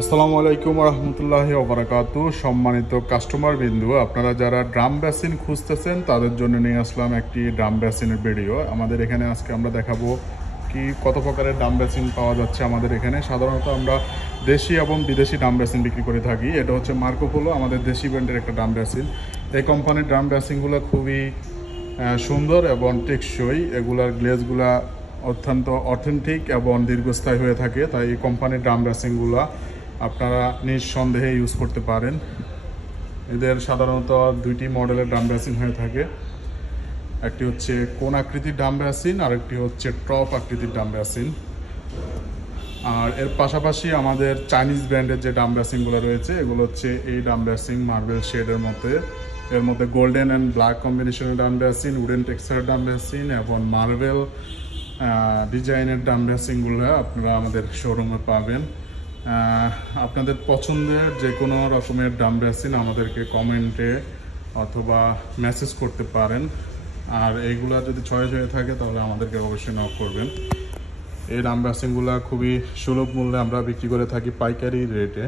আসসালামু আলাইকুম রহমতুল্লাহি ওবারাকাতু। সম্মানিত কাস্টমার বিন্দু, আপনারা যারা ড্রাম বেসিন খুঁজতেছেন তাদের জন্য নিয়ে আসলাম একটি ড্রাম বেসিনের ভিডিও। আমাদের এখানে আজকে আমরা দেখাবো কি কত প্রকারের ড্রাম বেসিন পাওয়া যাচ্ছে আমাদের এখানে। সাধারণত আমরা দেশি এবং বিদেশি ড্রাম বেসিন বিক্রি করে থাকি। এটা হচ্ছে মার্কোপোলো, আমাদের দেশি ব্র্যান্ডের একটা ড্রাম বেসিন। এই কোম্পানির ড্রাম বেসিনগুলো খুবই সুন্দর এবং টেকসই। এগুলার গ্লেজগুলা অত্যন্ত অথেন্টিক এবং দীর্ঘস্থায়ী হয়ে থাকে, তাই এই কোম্পানির ড্রাম বেসিনগুলো আপনারা নিঃসন্দেহে ইউজ করতে পারেন। এদের সাধারণত দুইটি মডেলের ড্রাম বেসিন হয়ে থাকে, একটি হচ্ছে কোন আকৃতির ড্রাম বেসিন আর একটি হচ্ছে টপ আকৃতির ড্রাম বেসিন। আর এর পাশাপাশি আমাদের চাইনিজ ব্র্যান্ডের যে ড্রাম বেসিনগুলো রয়েছে, এগুলো হচ্ছে এই ড্রাম বেসিন মার্বেল শেডের মধ্যে, এর মধ্যে গোল্ডেন অ্যান্ড ব্ল্যাক কম্বিনেশনের drum basin, wooden texture drum basin এবং মার্বেল ডিজাইনের ড্রাম বেসিনগুলো আপনারা আমাদের শোরুমে পাবেন। আপনাদের পছন্দের যে কোনো রকমের ড্রাম বেসিন আমাদেরকে কমেন্টে অথবা মেসেজ করতে পারেন। আর এইগুলা যদি চয়েস হয়ে থাকে তাহলে আমাদেরকে অবশ্যই নক করবেন। এই ড্রাম বেসিনগুলো খুবই সুলভ মূল্যে আমরা বিক্রি করে থাকি, পাইকারি রেটে।